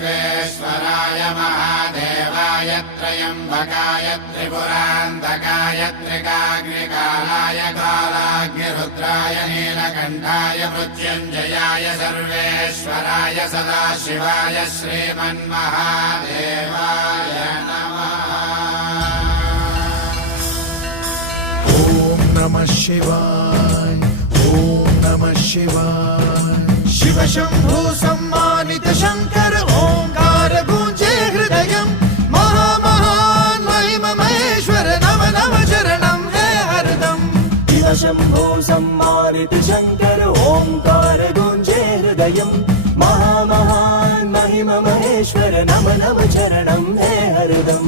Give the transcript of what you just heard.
विश्वेश्वराय महादेवाय त्र्यम्बकाय त्रिपुरान्तकाय त्रिकाग्निकालाय कालाग्निरुद्राय नीलकण्ठाय मृत्युञ्जयाय सर्वेश्वराय सदाशिवाय श्रीमन्महादेवाय नमः। ॐ नमः शिवाय, ॐ नमः शिवाय। शिव शंभु सम्मानित शंकर ओंकार गूंजे हृदयं। महामहान महिम महेश्वर नव नव चरणं है हरदम। शिव शंभु सम्मानित शंकर ओंकार गूंजे हृदयं। महामहान महिम महेश्वर नव नव चरणं है हरदम।